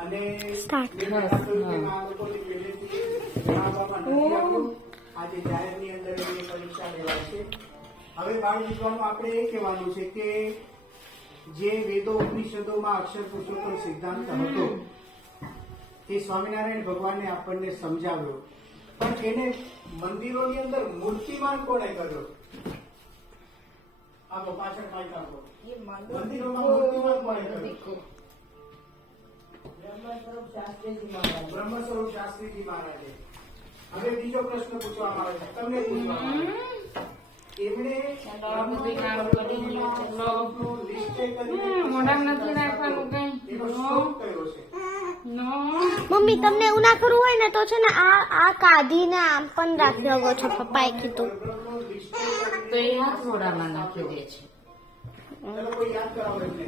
અને Start. મેં પહેલા કહ્યું કે આ લોકોને પહેલેથી જણાવવામાં નથી આવ્યું. આજે જાહેરની અંદર એની પરીક્ષા લેવાય છે. હવે બાળ વિદ્વાનો આપણે એ કહેવાનું છે કે જે વેદો ઉપનિષદોમાં અક્ષર પુરુષોત્તમ સિદ્ધાંત હતો એ સ્વામિનારાયણ ભગવાને આપણને સમજાવ્યો, પણ એને મંદિરોની અંદર મૂર્તિમાન કોણે કર્યો? આપો પાછળ માઇક આપો. મંદિરોમાં મૂર્તિમાન કોણે કર્યો? બ્રહ્મ સ્વરૂપ શાસ્ત્રીજી મહારાજે. હવે બીજો પ્રશ્ન પૂછવામાં આવે છે, તમને પૂછવામાં આવે છે. એમણે એનો શ્લોક કયો છે? મમ્મી તમને એવું ના કરવું હોય ને તો છે ને આ કાઢીને આમ પણ રાખી શકો છો, પપ્પાએ કીધું. તો એ થોડામાં નાખી દે છે. ચલો કોઈ યાદ કરાવો એમને.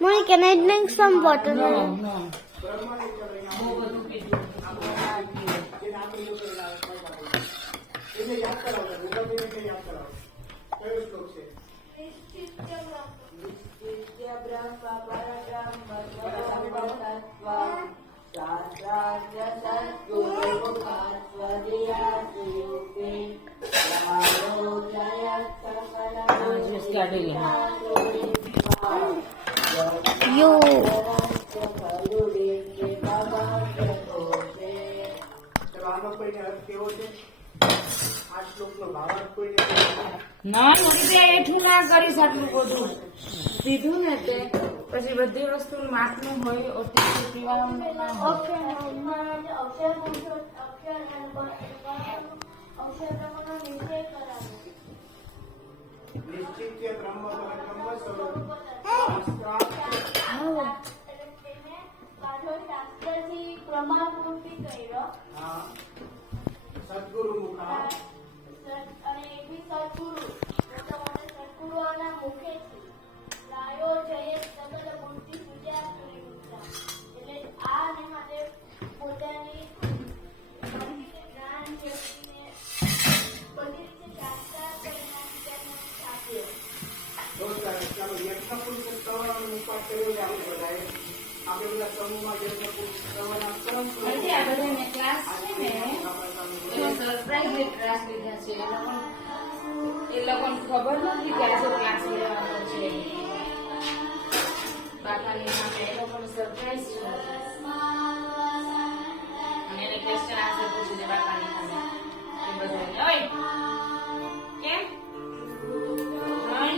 Mummy can I drink some water? નો બ્રહ્મને ચલો અહીંયા બહુ બધું કીધું. જેને આપણે એવું કરેલા હોય, એને યાદ કરાવો. ઉગાડીને યાદ કરાવો. કયો શ્લોક છે? You. ચલો આનો કોઈને અર્થ કેવો છે? આ શ્લોકનો ભાવાર્થ કોઈને કેવો છે? ના નથી એઠું ના કરીશ આટલું બધું દીધું ને તે પછી બધી વસ્તુ માપનું હોય ઓછી પીવાનું ના હોય. નિશ્ચિત્ય બ્રહ્મ બ્રહ્મ સ્વરૂપ શાસ્ત્રાર્થ. હા. સદગુરુ મુખા ચાલો યજ્ઞપુરુષ શ્રવણનો ઉપાસ કર્યો છે આપણે બધાએ. આપણે બધા સમૂહમાં યજ્ઞપુરુષ શ્રવણના પરમ પછી આ બધાને ક્લાસ છે ને સરપ્રાઈઝ ક્લાસ લીધા છે. એ લોકોને ખબર નથી કે આજે ક્લાસ લેવાનો છે. બાપાની સામે એ લોકોને સરપ્રાઈઝ છે. અને એને ક્વેશ્ચન આન્સર પૂછી દે બાપાની સામે. એ બધાને ઓય કેમ ઓય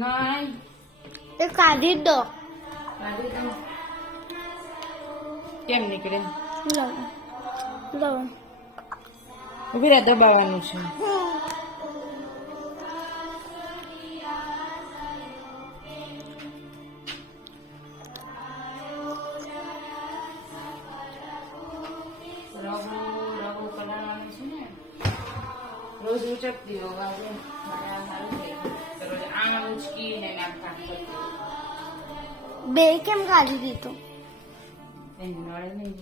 નહીં એ કાઢી જ દો. કેમ નીકળે લો લો. ઉભી રહે દબાવવાનું છે. રઘુ કરાવવાનું છે ને રોજ ઉચકતી હોવા છે. રોજ આમ ઉચકીને નાખતા બે કેમ કાઢી દીધું? એને નડે નહીં.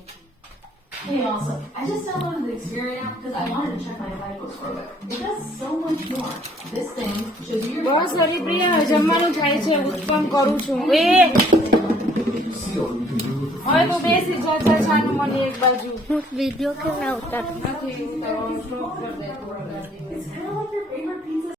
Hey, awesome. I just downloaded the Xperia app because I wanted to check my FICO score, but it does so much more. This thing shows you your બસ હરિપ્રિયા જમવાનું થાય છે. ઉત્પન્ન કરું છું. હવે તો બેસી જા છાનું મને એક બાજુ વિડીયો કેમ ના ઉતાર? નથી ઉતારવાનું. સ્ટોપ કરી દે થોડા દિવસ. It's kind of like your favorite pizza.